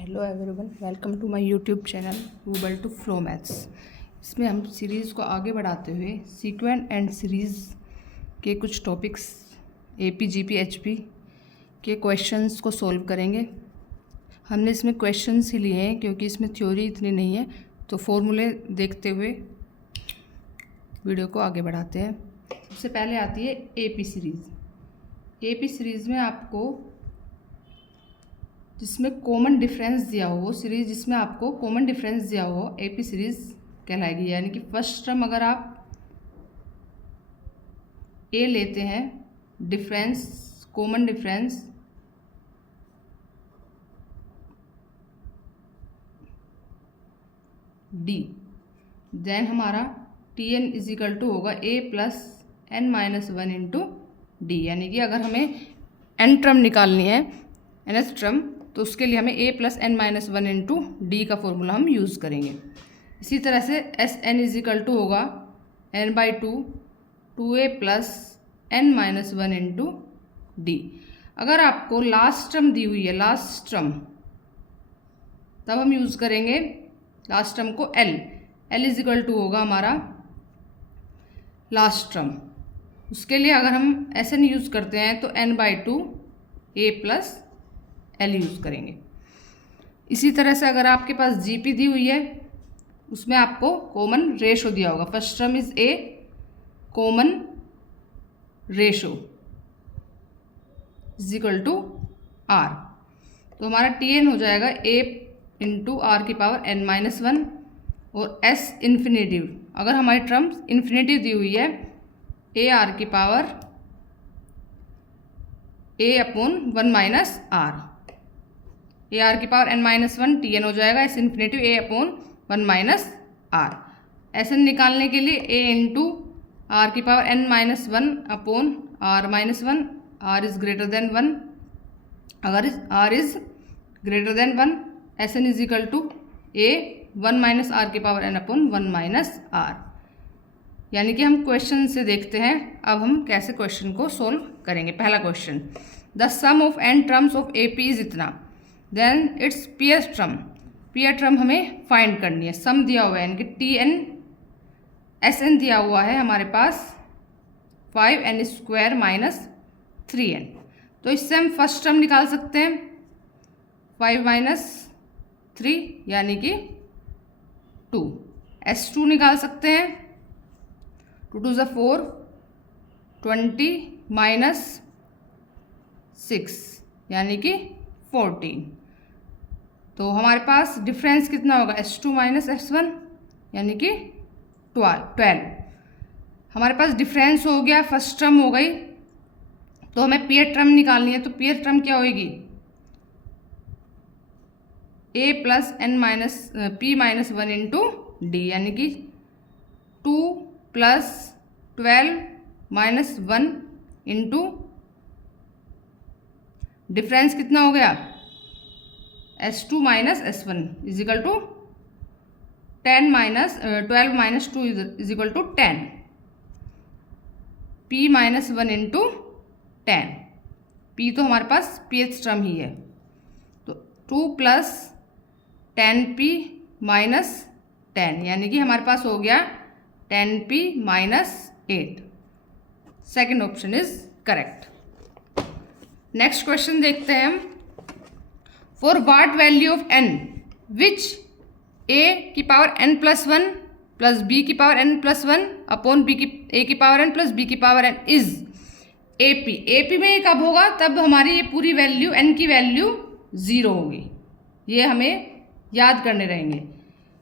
Hello everyone, welcome to my YouTube channel Google to flow maths. इसमें हम series को आगे बढ़ाते हुए सीक्वेंट एंड सीरीज़ के कुछ टॉपिक्स एपी जीपी एचपी के क्वेश्चंस को सॉल्व करेंगे। हमने इसमें क्वेश्चंस ही लिए हैं क्योंकि इसमें थ्योरी इतनी नहीं है, तो फॉर्मूले देखते हुए वीडियो को आगे बढ़ाते हैं। सबसे पहले आती है एपी सीरीज़। एपी सीरीज़ में आपको जिसमें कॉमन डिफरेंस दिया हो, वो सीरीज़ जिसमें आपको कॉमन डिफरेंस दिया हो एपी सीरीज़ कहलाएगी। यानी कि फर्स्ट टर्म अगर आप ए लेते हैं, difference common difference d, then हमारा t n is equal to होगा a plus n minus one into D. यानी कि अगर हमें एन टर्म निकालनी है, एनथ टर्म, तो उसके लिए हमें a plus n minus one into D का फॉर्मूला हम यूज़ करेंगे। इसी तरह से S n is equal to होगा n by two A plus n minus one into D. अगर आपको लास्ट टर्म दी हुई है, लास्ट टर्म, तब हम यूज़ करेंगे लास्ट टर्म को l इज इक्वल टू होगा हमारा लास्ट टर्म। उसके लिए अगर हम एस एन यूज़ करते हैं तो n by two A plus L use करेंगे। इसी तरह से अगर आपके पास जीपी दी हुई है, उसमें आपको कॉमन रेशो दिया होगा। First term is a, common ratio is equal to r. तो हमारा टी एन हो जाएगा ए इंटू आर की पावर एन माइनस वन, और एस इन्फिनेटिव, अगर हमारी टर्म इन्फिनेटिव दी हुई है, ए आर की power a upon one minus r. A r की power n minus one, t n हो जाएगा s infinitive a upon one minus r. S n निकालने के लिए ए इंटू आर की power n minus one upon r minus one, r is greater than one. अगर r is greater than one, s n is equal to a one minus r की power n upon one minus r. यानी कि हम question से देखते हैं अब हम कैसे क्वेश्चन को सोल्व करेंगे। पहला question, the sum of n terms of a p is इतना, then its peer term. Peer term हमें फाइंड करनी है। सम दिया हुआ है, यानी कि टी एन एस एन दिया हुआ है हमारे पास 5n स्क्वायर माइनस 3n। तो इससे हम फर्स्ट टर्म निकाल सकते हैं 5 माइनस 3 यानी कि 2। s2 निकाल सकते हैं, 2 टू ज़ 4, 20 माइनस 6 यानी कि 14। तो हमारे पास डिफरेंस कितना होगा, s2 माइनस s1 यानी कि 12। हमारे पास डिफरेंस हो गया, फर्स्ट टर्म हो गई। तो हमें पीयर टर्म निकालनी है, तो पीयर टर्म क्या होगी, a plus n minus P minus one into D, यानी कि 2 प्लस 12 माइनस 1 इंटू डिफरेंस कितना हो गया, s2 minus s1 is equal to 10 minus 12 minus 2 is equal to 10, p minus 1 into 10। p तो हमारे पास pth टर्म ही है, तो 2 प्लस 10p माइनस 10 यानी कि हमारे पास हो गया 10p minus 8। Second option is correct. Next question देखते हैं हम। For watt value of n which a की power n plus one plus b की power n plus one upon b की a की पावर n प्लस b की power n is AP। AP में ये कब होगा, तब हमारी ये पूरी वैल्यू n की वैल्यू 0 होगी। ये हमें याद करने रहेंगे।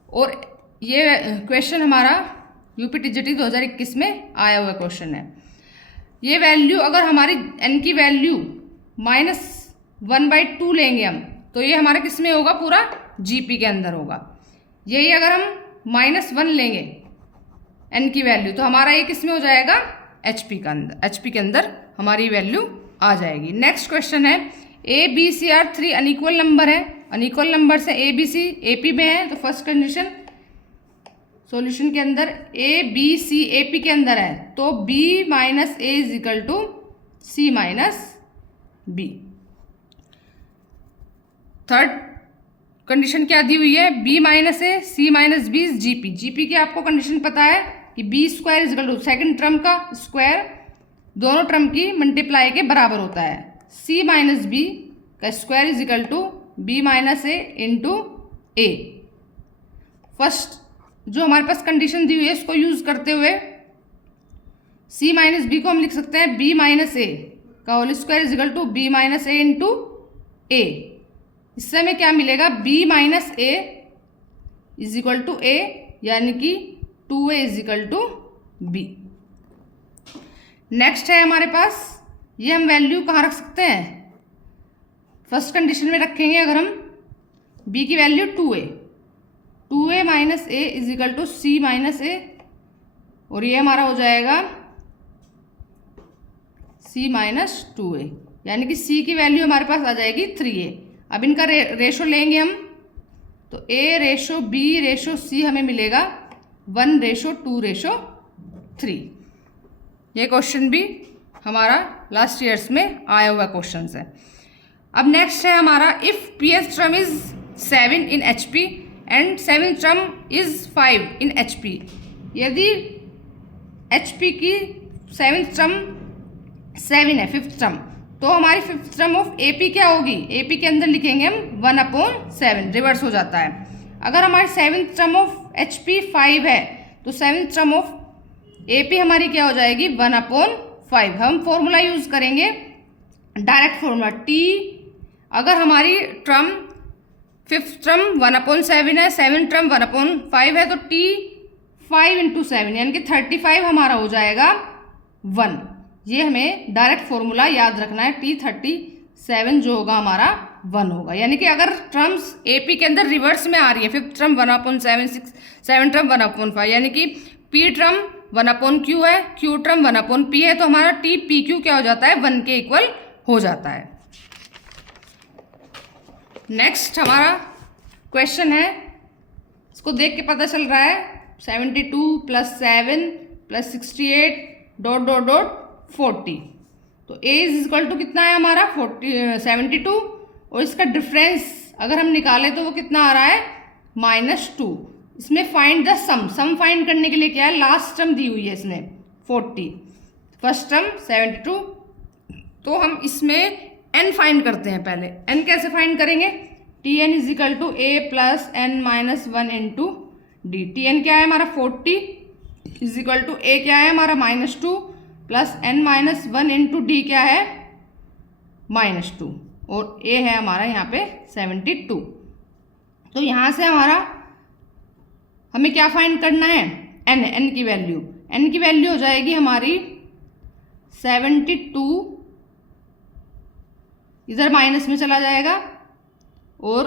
और ये क्वेश्चन हमारा UPTGT 2021 में आया हुआ क्वेश्चन है। ये वैल्यू अगर हमारी n की वैल्यू -1/2 लेंगे हम, तो ये हमारा किस में होगा, पूरा जीपी के अंदर होगा। यही अगर हम -1 लेंगे n की वैल्यू, तो हमारा ये किस में हो जाएगा, HP का अंदर, HP के अंदर हमारी वैल्यू आ जाएगी। नेक्स्ट क्वेश्चन है, A B C are 3 unequal number है। अनइक्वल नंबर से ए बी सी AP में है, तो फर्स्ट कंडीशन सॉल्यूशन के अंदर ए बी सी AP के अंदर है, तो b minus a is equal to c minus b. Third condition क्या दी हुई है, b minus a c minus b g p. G p की आपको कंडीशन पता है कि b square is equal to second term का स्क्वायर दोनों टर्म की मल्टीप्लाई के बराबर होता है। सी माइनस बी का square is equal to b minus a into a. First जो हमारे पास कंडीशन दी हुई है इसको यूज करते हुए सी माइनस बी को हम लिख सकते हैं बी माइनस ए का whole square is equal to b minus a into a. इससे हमें क्या मिलेगा, b minus a is equal to a, यानी कि 2a is equal to b. Next है हमारे पास, ये हम वैल्यू कहाँ रख सकते हैं, फर्स्ट कंडीशन में रखेंगे अगर हम b की value 2a minus a is equal to c minus a, और ये हमारा हो जाएगा c माइनस 2a, यानी कि c की वैल्यू हमारे पास आ जाएगी 3a। अब इनका रेशो लेंगे हम, तो a ratio b ratio c हमें मिलेगा 1:2:3। ये क्वेश्चन भी हमारा लास्ट ईयर्स में आया हुआ क्वेश्चन है। अब नेक्स्ट है हमारा, if pth term is 7 in HP and 7th term is 5 in HP। यदि HP की 7th टर्म 7 है, 5th टर्म, तो हमारी 5th टर्म ऑफ AP क्या होगी, AP के अंदर लिखेंगे हम 1/7, रिवर्स हो जाता है। अगर हमारी 7th टर्म ऑफ HP 5 है तो 7th टर्म ऑफ AP हमारी क्या हो जाएगी 1/5। हम फॉर्मूला यूज करेंगे डायरेक्ट फॉर्मूला T। अगर हमारी टर्म 5th टर्म 1/7 है, 7th टर्म 1/5 है, तो T 5 × 7 यानी कि 35 हमारा हो जाएगा 1। ये हमें डायरेक्ट फॉर्मूला याद रखना है, T 37 जो होगा हमारा 1 होगा। यानी कि अगर टर्म्स AP के अंदर रिवर्स में आ रही है, 5th टर्म 1/7, 7th टर्म 1/5, यानी कि P टर्म 1/Q है, Q टर्म 1/P है, तो हमारा T PQ क्या हो जाता है 1 के इक्वल हो जाता है। नेक्स्ट हमारा क्वेश्चन है, इसको देख के पता चल रहा है 72 + 7 + 68 ... 40। तो a इज इक्वल टू कितना है हमारा 72, और इसका डिफरेंस अगर हम निकालें तो वो कितना आ रहा है -2। इसमें फाइंड द सम फाइंड करने के लिए क्या है, लास्ट टर्म दी हुई है इसमें 40, फर्स्ट टर्म 72, तो हम इसमें n फाइंड करते हैं। पहले n कैसे फाइंड करेंगे, Tn is equal to a + n - 1 × d। Tn क्या है हमारा 40 इज इक्वल टू a क्या है हमारा -2 + n - 1 × d क्या है -2, और a है हमारा यहाँ पे 72। तो यहाँ से हमारा हमें क्या फाइंड करना है, n की वैल्यू हो जाएगी हमारी 72, इधर माइनस में चला जाएगा, और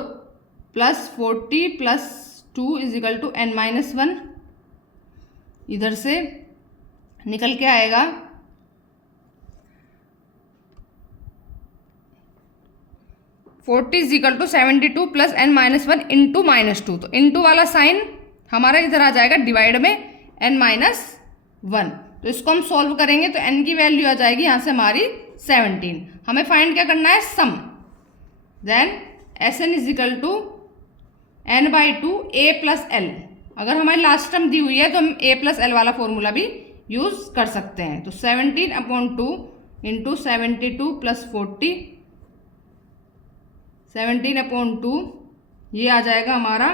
+40 + 2 इज इक्वल टू n - 1, इधर से निकल के आएगा 40 इज इक्वल टू 72 + n - 1 × -2। तो इंटू वाला साइन हमारा इधर आ जाएगा डिवाइड में n - 1। तो इसको हम सॉल्व करेंगे तो n की वैल्यू आ जाएगी यहाँ से हमारी 17। हमें फाइंड क्या करना है, sum. Then Sn is equal to n/2 a + l। अगर हमारी लास्ट टर्म दी हुई है तो हम a + l वाला फॉर्मूला भी यूज कर सकते हैं। तो 17/2 × 72 + 40, 17/2 ये आ जाएगा हमारा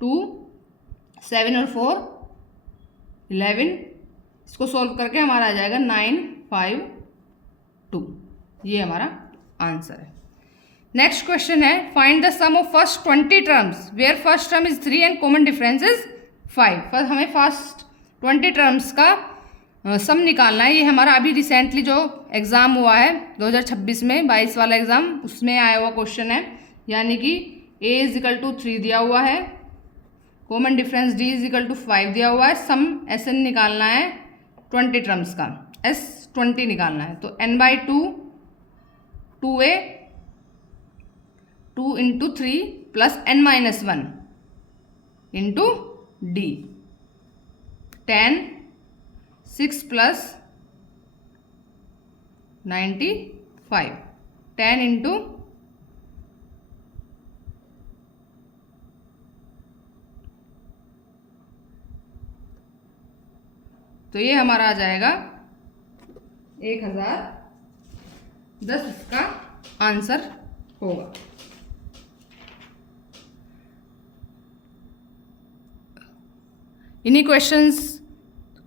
2, 7 और 4 11, इसको सॉल्व करके हमारा आ जाएगा 952। ये हमारा आंसर है। नेक्स्ट क्वेश्चन है, find the sum of first 20 terms where first term is 3 and common difference is 5। हमें फर्स्ट 20 टर्म्स का सम निकालना है। ये हमारा अभी रिसेंटली जो एग्ज़ाम हुआ है 2026 में 22 वाला एग्ज़ाम, उसमें आया हुआ क्वेश्चन है। यानी कि a इज इक्वल टू 3 दिया हुआ है, common difference d is equal to 5 दिया हुआ है, सम Sn निकालना है 20 टर्म्स का, S20 निकालना है। तो n/2 2a 2 × 3 + n - 1 × d 10 6 + 95 10 × तो ये हमारा आ जाएगा 1010 इसका आंसर होगा। इन्हीं क्वेश्चंस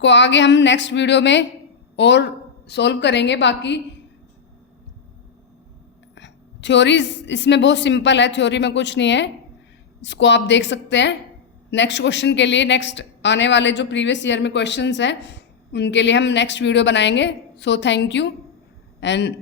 को आगे हम नेक्स्ट वीडियो में और सॉल्व करेंगे। बाकी थ्योरीज इसमें बहुत सिंपल है, थ्योरी में कुछ नहीं है, इसको आप देख सकते हैं। नेक्स्ट क्वेश्चन के लिए, नेक्स्ट आने वाले जो प्रीवियस ईयर में क्वेश्चंस हैं उनके लिए हम नेक्स्ट वीडियो बनाएंगे। So thank you and